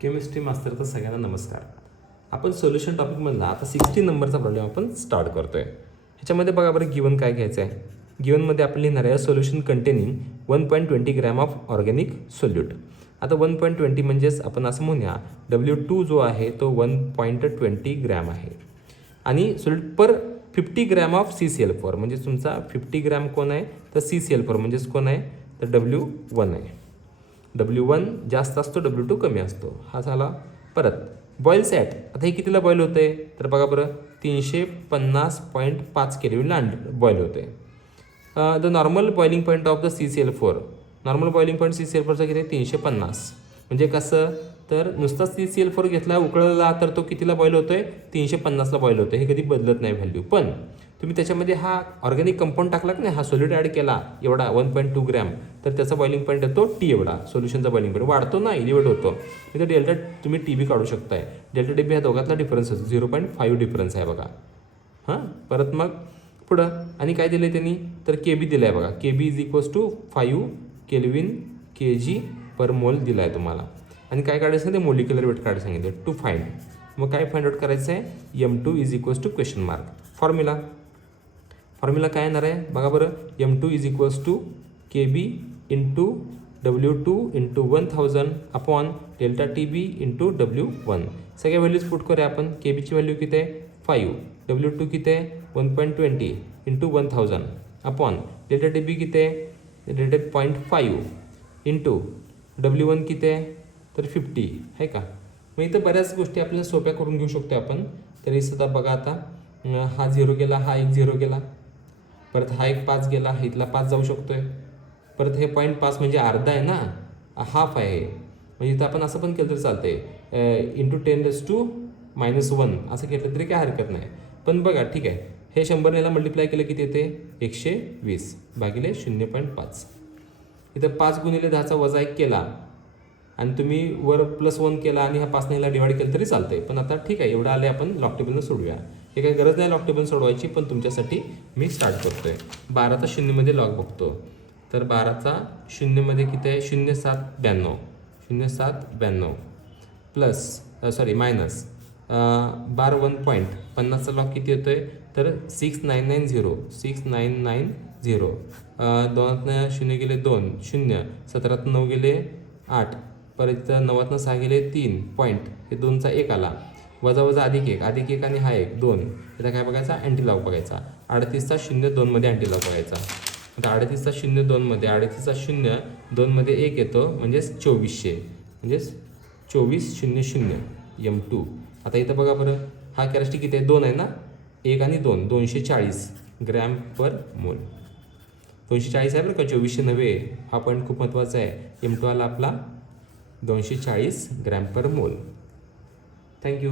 Chemistry मास्टरचा सगळ्यांना नमस्कार. आपण सोल्युशन टॉपिकमधला आता 16 नंबरचा प्रॉब्लेम आपण स्टार्ट करतो आहे. ह्याच्यामध्ये बघा बरं गिवन काय घ्यायचं आहे. गिवनमध्ये आपण लिहिणार आहे solution containing 1.20 gram of organic solute. आता 1.20 म्हणजेच आपण असं म्हणूया W2 जो आहे तो 1.20 ग्रॅम आहे आणि solute per 50 gram of CCl4 म्हणजे तुमचा 50 ग्रॅम कोण आहे तर CCl4 म्हणजेच कोण आहे तर W1 आहे. W1 जास्त असतो, W2 कमी असतो. हा झाला. परत बॉईल सॅट. आता हे कितीला बॉईल होतं आहे तर बघा बरं 350.5 केल्विनला बॉईल होतं आहे. The normal boiling point of the CCl4. Normal boiling point CCl4चा किती आहे 350. म्हणजे कसं तर नुसता CCl4 घेतला उकळला तर तो कितीला बॉईल होतो आहे 350ला बॉईल होतो आहे. हे कधी बदलत नाही व्हॅल्यू. पण तुम्ही त्याच्यामध्ये हा ऑर्गॅनिक कंपाऊंड टाकला की नाही, हा सोल्यूट ॲड केला एवढा 1.2 ग्रॅम तर त्याचा बॉइलिंग पॉईंट येतो T एवढा. सोल्युशनचा बॉइलिंग पॉईंट वाढतो ना, इलिवेट होतो. इथं डेल्टा तुम्ही TB काढू शकताय. डेल्टा TB ह्या दोघातला डिफरन्स असतो 0.5 डिफरन्स आहे बघा. हां परत मग पुढं आणि काय दिलं आहे त्यांनी तर KB दिलं आहे बघा. KB is equals to 5 kelvin kg पर मोल दिला आहे तुम्हाला. आणि काय काढायचं ते मोलिक्युलर वेट काढायला सांगितलं टू फाइंड. मग काय फाइंड आउट करायचं आहे M2 is equals to question mark. Formula काय येणार आहे बघा बरं. M2 is equals to KB into W2 into 1000 upon delta TB into W1. सगळ्या व्हॅल्यूज पुट करूया आपण. KBची व्हॅल्यू किती आहे 5, W2 किती आहे 1.20 इंटू 1000 अपॉन डेल्टा TB किती आहे डेल्टा 0.5 इंटू W1 किती आहे तर 50 आहे का. मग इथं बऱ्याच गोष्टी आपल्याला सोप्या करून घेऊ शकतो आपण. तरी सुद्धा बघा आता हा 0 गेला, हा 1 0 गेला, परत हा 1 5 गेला, इथला 5 जाऊ शकतोय. परत हे 0.5 म्हणजे अर्धा आहे ना, हाफ आहे. म्हणजे इथं आपण असं पण केलं तरी चालतंय इंटू 10⁻⁻1 असं केलं तरी काय हरकत नाही. पण बघा ठीक आहे हे 100 याला मल्टिप्लाय केलं किती येते 120 भागिले 0.5. इथं 5 गुणिले 10चा वजा 1 केला आणि तुम्ही वर +1 केला आणि हा 5 ह्याला डिवाइड केलं तरी चालतंय. पण आता ठीक आहे एवढं आले आपण लॉग टेबलनं सोडूया. हे काही गरज नाही लॉग टेबल सोडवायची, पण तुमच्यासाठी मी स्टार्ट करतोय. 12चा 0 लॉग बघतो तर 12चा 0 किती आहे 0792 0792 प्लस मायनस 12 1 पॉईंट 50चा लॉग किती येतोय तर 6990 6990. 2 0 गेले 2 0, 17 9 गेले 8, परत 9 6 गेले 3 पॉईंट हे 2चा 1 आला, वजा वजा अधिक 1 आणि हा 1 2. इथं काय बघायचा अँटी लॉग बघायचा. 38चा 0 2 ॲन्टी लॉग बघायचा. आता 38चा 0 2 38चा 0 2 1 येतो म्हणजेच 2400 म्हणजेच 2400 M2. आता इथं बघा बरं हा कॅरेस्टिक किती आहे 2 आहे ना, 1 आणि 2 240 ग्रॅम पर मोल. 240 आहे बरं का 2400 नव्हे. हा पॉईंट खूप महत्त्वाचा आहे. M2 आला आपला 240 ग्रॅम पर मोल. थँक्यू.